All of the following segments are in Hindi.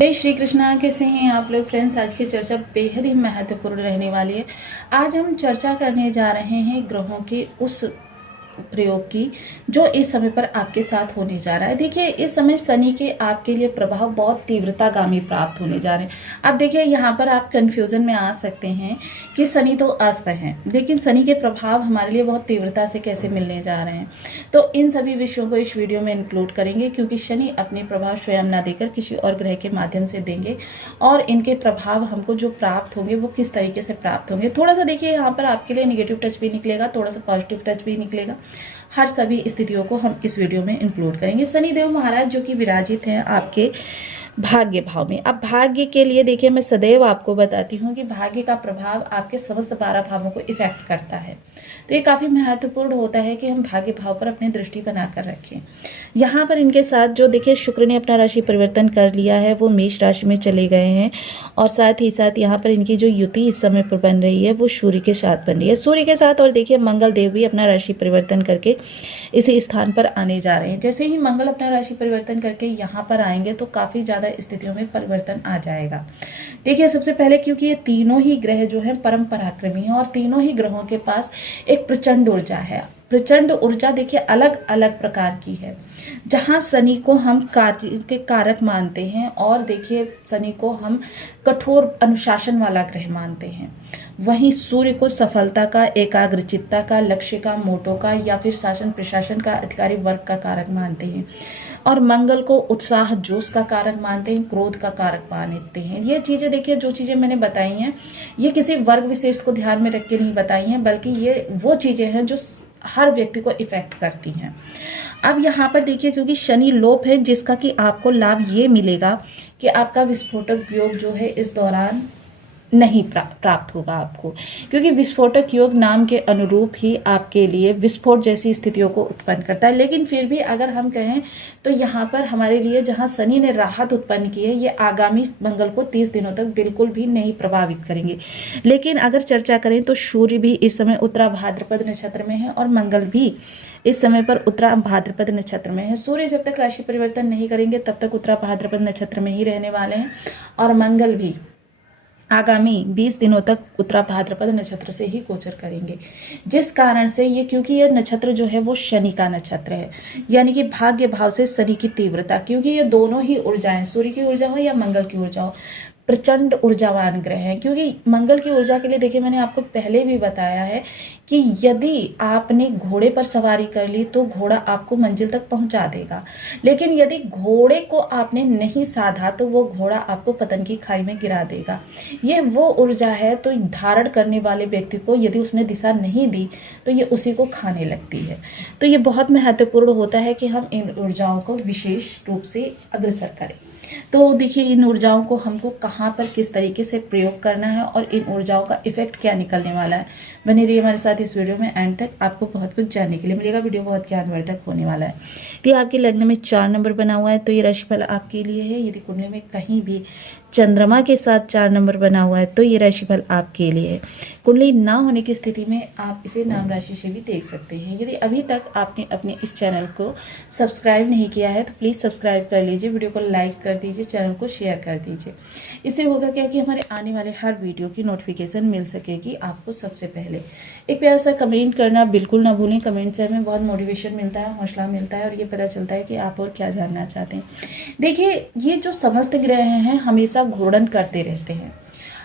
जय श्री कृष्णा। कैसे हैं आप लोग फ्रेंड्स। आज की चर्चा बेहद ही महत्वपूर्ण रहने वाली है। आज हम चर्चा करने जा रहे हैं ग्रहों के उस प्रयोग की जो इस समय पर आपके साथ होने जा रहा है। देखिए, इस समय शनि के आपके लिए प्रभाव बहुत तीव्रतागामी प्राप्त होने जा रहे हैं। अब देखिए, यहाँ पर आप कंफ्यूजन में आ सकते हैं कि शनि तो अस्त हैं, लेकिन शनि के प्रभाव हमारे लिए बहुत तीव्रता से कैसे मिलने जा रहे हैं। तो इन सभी विषयों को इस वीडियो में इंक्लूड करेंगे, क्योंकि शनि अपने प्रभाव स्वयं ना देकर किसी और ग्रह के माध्यम से देंगे और इनके प्रभाव हमको जो प्राप्त होंगे वो किस तरीके से प्राप्त होंगे। थोड़ा सा देखिए, यहाँ पर आपके लिए नेगेटिव टच भी निकलेगा, थोड़ा सा पॉजिटिव टच भी निकलेगा। हर सभी स्थितियों को हम इस वीडियो में इंक्लूड करेंगे। शनिदेव महाराज जो कि विराजित हैं आपके भाग्य भाव में। अब भाग्य के लिए देखिए, मैं सदैव आपको बताती हूँ कि भाग्य का प्रभाव आपके समस्त 12 भावों को इफेक्ट करता है। तो ये काफ़ी महत्वपूर्ण होता है कि हम भाग्य भाव पर अपनी दृष्टि बनाकर रखें। यहाँ पर इनके साथ जो देखिए, शुक्र ने अपना राशि परिवर्तन कर लिया है, वो मेष राशि में चले गए हैं। और साथ ही साथ यहाँ पर इनकी जो युति इस समय पर बन रही है वो सूर्य के साथ बन रही है, सूर्य के साथ। और देखिए, मंगल देव भी अपना राशि परिवर्तन करके इसी स्थान पर आने जा रहे हैं। जैसे ही मंगल अपना राशि परिवर्तन करके यहाँ पर आएंगे तो काफ़ी ज़्यादा स्थितियों में परिवर्तन आ जाएगा। देखिए, सबसे पहले क्योंकि ये तीनों ही ग्रह जो है परम पराक्रमी हैं और तीनों ही ग्रहों के पास एक प्रचंड ऊर्जा है। प्रचंड ऊर्जा देखिए अलग अलग प्रकार की है। जहाँ शनि को हम कार्य के कारक मानते हैं और देखिए शनि को हम कठोर अनुशासन वाला ग्रह मानते हैं, वहीं सूर्य को सफलता का, एकाग्रचित्ता का, लक्ष्य का, मोटो का या फिर शासन प्रशासन का, अधिकारी वर्ग का कारक मानते हैं। और मंगल को उत्साह जोश का कारक मानते हैं, क्रोध का कारक मानते हैं। ये चीज़ें देखिए, जो चीज़ें मैंने बताई हैं ये किसी वर्ग विशेष को ध्यान में रख के नहीं बताई हैं, बल्कि ये वो चीज़ें हैं जो हर व्यक्ति को इफेक्ट करती हैं। अब यहाँ पर देखिए, क्योंकि शनि लोप है, जिसका कि आपको लाभ ये मिलेगा कि आपका विस्फोटक योग जो है इस दौरान नहीं प्राप्त होगा आपको, क्योंकि विस्फोटक योग नाम के अनुरूप ही आपके लिए विस्फोट जैसी स्थितियों को उत्पन्न करता है। लेकिन फिर भी अगर हम कहें तो यहाँ पर हमारे लिए जहाँ शनि ने राहत उत्पन्न की है, ये आगामी मंगल को 30 दिनों तक बिल्कुल भी नहीं प्रभावित करेंगे। लेकिन अगर चर्चा करें तो सूर्य भी इस समय उत्तरा भाद्रपद नक्षत्र में है और मंगल भी इस समय पर उत्तरा भाद्रपद नक्षत्र में है। सूर्य जब तक राशि परिवर्तन नहीं करेंगे तब तक उत्तरा भाद्रपद नक्षत्र में ही रहने वाले हैं और मंगल भी आगामी 20 दिनों तक उत्तरा भाद्रपद नक्षत्र से ही गोचर करेंगे। जिस कारण से ये, क्योंकि ये नक्षत्र जो है वो शनि का नक्षत्र है, यानी कि भाग्य भाव से शनि की तीव्रता, क्योंकि ये दोनों ही ऊर्जाएं, सूर्य की ऊर्जा हो या मंगल की ऊर्जा हो, प्रचंड ऊर्जावान ग्रह हैं। क्योंकि मंगल की ऊर्जा के लिए देखिए, मैंने आपको पहले भी बताया है कि यदि आपने घोड़े पर सवारी कर ली तो घोड़ा आपको मंजिल तक पहुंचा देगा, लेकिन यदि घोड़े को आपने नहीं साधा तो वो घोड़ा आपको पतन की खाई में गिरा देगा। ये वो ऊर्जा है, तो धारण करने वाले व्यक्ति को यदि उसने दिशा नहीं दी तो ये उसी को खाने लगती है। तो ये बहुत महत्वपूर्ण होता है कि हम इन ऊर्जाओं को विशेष रूप से अग्रसर करें। तो देखिए, इन ऊर्जाओं को हमको कहाँ पर किस तरीके से प्रयोग करना है और इन ऊर्जाओं का इफेक्ट क्या निकलने वाला है, बने रहिए हमारे साथ इस वीडियो में। एंड तक आपको बहुत कुछ जानने के लिए मिलेगा। वीडियो बहुत ज्ञानवर्धक होने वाला है। तो आपके लग्न में 4 नंबर बना हुआ है तो ये राशिफल आपके लिए है। यदि कुंडली में कहीं भी चंद्रमा के साथ 4 नंबर बना हुआ है तो ये राशिफल आपके लिए है। कुंडली ना होने की स्थिति में आप इसे नाम राशि से भी देख सकते हैं। यदि अभी तक आपने अपने इस चैनल को सब्सक्राइब नहीं किया है तो प्लीज़ सब्सक्राइब कर लीजिए, वीडियो को लाइक कर दीजिए, चैनल को शेयर कर दीजिए। इससे होगा क्या कि हमारे आने वाले हर वीडियो की नोटिफिकेशन मिल सकेगी आपको सबसे पहले। एक प्यारा सा कमेंट करना बिल्कुल ना भूलें। कमेंट से हमें बहुत मोटिवेशन मिलता है, हौसला मिलता है और ये पता चलता है कि आप और क्या जानना चाहते हैं। देखिए, ये जो समस्त ग्रह हैं हमेशा घूर्णन करते रहते हैं।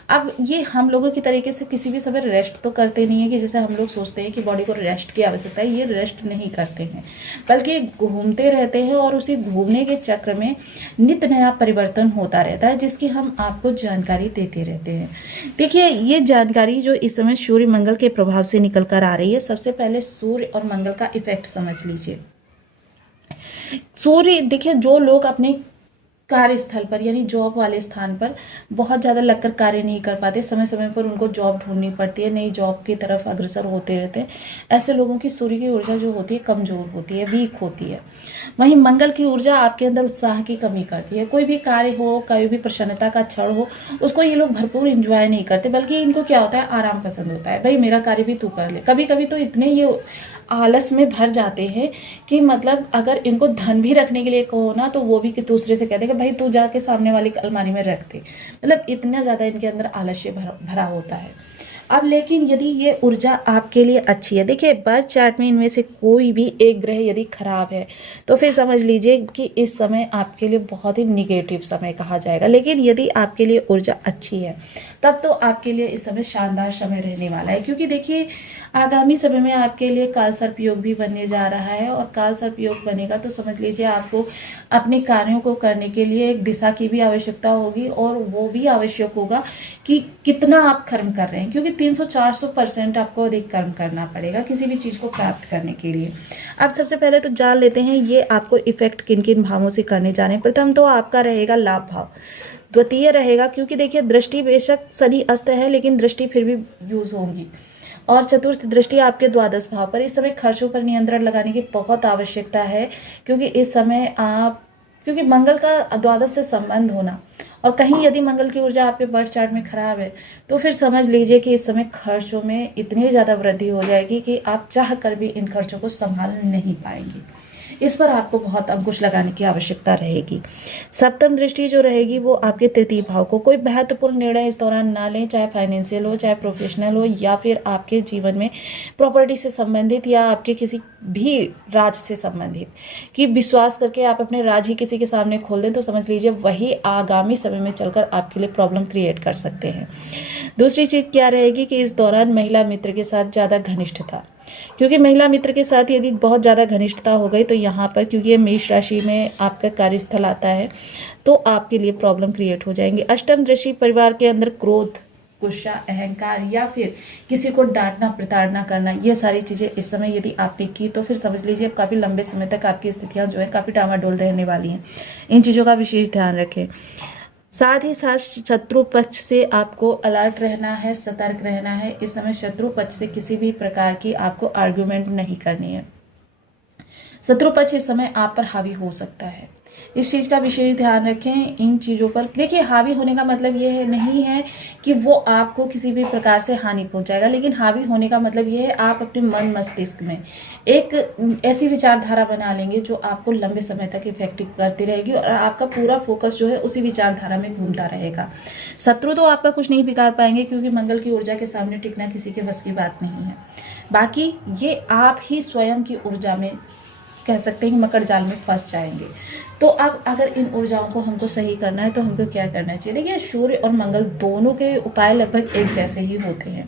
अब ये हम लोगों की तरीके से किसी भी समय रेस्ट तो करते नहीं है कि जैसे हम लोग सोचते हैं कि बॉडी को रेस्ट की आवश्यकता है, ये रेस्ट नहीं करते हैं, बल्कि घूमते रहते हैं और उसी घूमने के चक्र में नित्य नया परिवर्तन होता रहता है, जिसकी हम आपको जानकारी देते रहते हैं। देखिए, ये जानकारी जो इस समय सूर्य मंगल के प्रभाव से निकल कर आ रही है, सबसे पहले सूर्य और मंगल का इफेक्ट समझ लीजिए। सूर्य देखिए, जो लोग अपने कार्यस्थल पर यानी जॉब वाले स्थान पर बहुत ज़्यादा लगकर कार्य नहीं कर पाते, समय समय पर उनको जॉब ढूंढनी पड़ती है, नई जॉब की तरफ अग्रसर होते रहते हैं, ऐसे लोगों की सूर्य की ऊर्जा जो होती है कमज़ोर होती है, वीक होती है। वहीं मंगल की ऊर्जा आपके अंदर उत्साह की कमी करती है। कोई भी कार्य हो, कोई भी प्रसन्नता का क्षण हो, उसको ये लोग भरपूर इंजॉय नहीं करते, बल्कि इनको क्या होता है, आराम पसंद होता है। भाई मेरा कार्य भी तू कर ले। कभी कभी तो इतने ये आलस में भर जाते हैं कि मतलब अगर इनको धन भी रखने के लिए कहो ना तो वो भी कि दूसरे से कहते हैं कि भाई तू जाके सामने वाली अलमारी में रख दे। मतलब इतना ज़्यादा इनके अंदर आलस्य भरा होता है। अब लेकिन यदि ये ऊर्जा आपके लिए अच्छी है, देखिए बर्थ चार्ट में इनमें से कोई भी एक ग्रह यदि खराब है तो फिर समझ लीजिए कि इस समय आपके लिए बहुत ही निगेटिव समय कहा जाएगा। लेकिन यदि आपके लिए ऊर्जा अच्छी है तब तो आपके लिए इस समय शानदार समय रहने वाला है, क्योंकि देखिए आगामी समय में आपके लिए काल सर्प योग भी बनने जा रहा है। और काल सर्प योग बनेगा तो समझ लीजिए आपको अपने कार्यों को करने के लिए एक दिशा की भी आवश्यकता होगी, और वो भी आवश्यक होगा कि कितना आप कर्म कर रहे हैं, क्योंकि 300-400% आपको अधिक कर्म करना पड़ेगा किसी भी चीज़ को प्राप्त करने के लिए। अब सबसे पहले तो जान लेते हैं ये आपको इफेक्ट किन किन भावों से करने जा रहे हैं। प्रथम तो आपका रहेगा लाभ भाव, द्वितीय रहेगा, क्योंकि देखिए दृष्टि बेशक शनि अस्त है लेकिन दृष्टि फिर भी यूज होगी, और चतुर्थ दृष्टि आपके द्वादश भाव पर। इस समय खर्चों पर नियंत्रण लगाने की बहुत आवश्यकता है, क्योंकि इस समय क्योंकि मंगल का द्वादश से संबंध होना, और कहीं यदि मंगल की ऊर्जा आपके बर्थ चार्ट में खराब है तो फिर समझ लीजिए कि इस समय खर्चों में इतनी ज़्यादा वृद्धि हो जाएगी कि आप चाह कर भी इन खर्चों को संभाल नहीं पाएंगे। इस पर आपको बहुत अंकुश लगाने की आवश्यकता रहेगी। सप्तम दृष्टि जो रहेगी वो आपके तृतीय भाव को। कोई महत्वपूर्ण निर्णय इस दौरान ना लें, चाहे फाइनेंशियल हो, चाहे प्रोफेशनल हो, या फिर आपके जीवन में प्रॉपर्टी से संबंधित या आपके किसी भी राज से संबंधित, कि विश्वास करके आप अपने राज ही किसी के सामने खोल दें तो समझ लीजिए वही आगामी समय में चलकर आपके लिए प्रॉब्लम क्रिएट कर सकते हैं। दूसरी चीज़ क्या रहेगी कि इस दौरान महिला मित्र के साथ ज़्यादा घनिष्ठता, क्योंकि महिला मित्र के साथ यदि बहुत ज़्यादा घनिष्ठता हो गई तो यहाँ पर, क्योंकि ये मेष राशि में आपका कार्यस्थल आता है, तो आपके लिए प्रॉब्लम क्रिएट हो जाएंगे। अष्टम दृष्टि परिवार के अंदर क्रोध, गुस्सा, अहंकार या फिर किसी को डांटना, प्रताड़ना करना, ये सारी चीज़ें इस समय यदि आपने की तो फिर समझ लीजिए काफ़ी लंबे समय तक आपकी स्थितियाँ जो है काफ़ी डामाडोल रहने वाली हैं। इन चीज़ों का विशेष ध्यान रखें। साथ ही साथ शत्रु पक्ष से आपको अलर्ट रहना है, सतर्क रहना है। इस समय शत्रु पक्ष से किसी भी प्रकार की आपको आर्ग्यूमेंट नहीं करनी है। शत्रु पक्ष इस समय आप पर हावी हो सकता है, इस चीज़ का विशेष ध्यान रखें। इन चीज़ों पर देखिए हावी होने का मतलब ये नहीं है कि वो आपको किसी भी प्रकार से हानि पहुंचाएगा, लेकिन हावी होने का मतलब ये है आप अपने मन मस्तिष्क में एक ऐसी विचारधारा बना लेंगे जो आपको लंबे समय तक इफेक्टिव करती रहेगी, और आपका पूरा फोकस जो है उसी विचारधारा में घूमता रहेगा। शत्रु तो आपका कुछ नहीं बिगाड़ पाएंगे, क्योंकि मंगल की ऊर्जा के सामने टिकना किसी के बस की बात नहीं है। बाकी ये आप ही स्वयं की ऊर्जा में कह सकते हैं कि मकर जाल में फंस जाएंगे। तो अब अगर इन ऊर्जाओं को हमको सही करना है तो हमको क्या करना चाहिए? देखिए सूर्य और मंगल दोनों के उपाय लगभग एक जैसे ही होते हैं,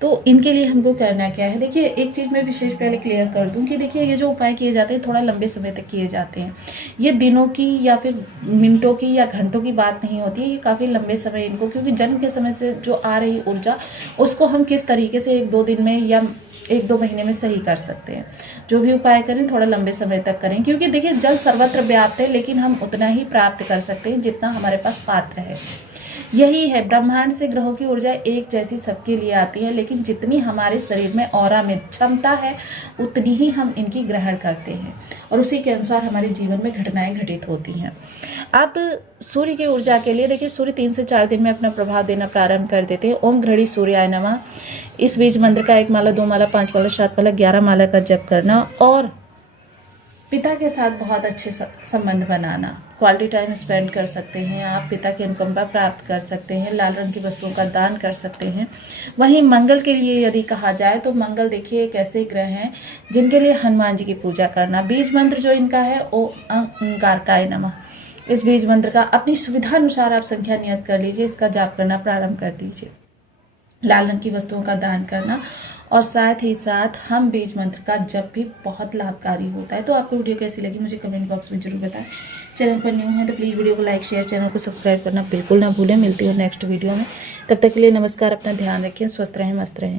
तो इनके लिए हमको करना क्या है? देखिए एक चीज़ मैं विशेष पहले क्लियर कर दूं कि देखिए ये जो उपाय किए जाते हैं थोड़ा लंबे समय तक किए जाते हैं। ये दिनों की या फिर मिनटों की या घंटों की बात नहीं होती है, ये काफ़ी लंबे समय इनको, क्योंकि जन्म के समय से जो आ रही ऊर्जा उसको हम किस तरीके से 1-2 दिन में या 1-2 महीने में सही कर सकते हैं। जो भी उपाय करें थोड़ा लंबे समय तक करें, क्योंकि देखिए जल सर्वत्र व्याप्त है, लेकिन हम उतना ही प्राप्त कर सकते हैं जितना हमारे पास पात्र है। यही है, ब्रह्मांड से ग्रहों की ऊर्जा एक जैसी सबके लिए आती है, लेकिन जितनी हमारे शरीर में ऑरा में क्षमता है उतनी ही हम इनकी ग्रहण करते हैं, और उसी के अनुसार हमारे जीवन में घटनाएं घटित होती हैं। अब सूर्य की ऊर्जा के लिए देखिए सूर्य 3 से 4 दिन में अपना प्रभाव देना प्रारंभ कर देते हैं। ओम घड़ी सूर्याय नमः, इस बीज मंत्र का 1 माला, 2 माला, 5 माला, 7 माला, 11 माला का जप करना, और पिता के साथ बहुत अच्छे संबंध बनाना। क्वालिटी टाइम स्पेंड कर सकते हैं आप, पिता की अनुकंपा प्राप्त कर सकते हैं, लाल रंग की वस्तुओं का दान कर सकते हैं। वहीं मंगल के लिए यदि कहा जाए तो मंगल देखिए एक ऐसे ग्रह हैं जिनके लिए हनुमान जी की पूजा करना। बीज मंत्र जो इनका है ओ अंगारकाय नमः, इस बीज मंत्र का अपनी सुविधा अनुसार आप संख्या नियत कर लीजिए, इसका जाप करना प्रारंभ कर दीजिए। लाल रंग की वस्तुओं का दान करना, और साथ ही साथ हम बीज मंत्र का जप भी बहुत लाभकारी होता है। तो आपको वीडियो कैसी लगी मुझे कमेंट बॉक्स में जरूर बताएं। चैनल पर न्यू है तो प्लीज़ वीडियो को लाइक, शेयर, चैनल को सब्सक्राइब करना बिल्कुल ना भूलें। मिलती हूँ नेक्स्ट वीडियो में, तब तक के लिए नमस्कार। अपना ध्यान रखें, स्वस्थ रहें, मस्त रहें।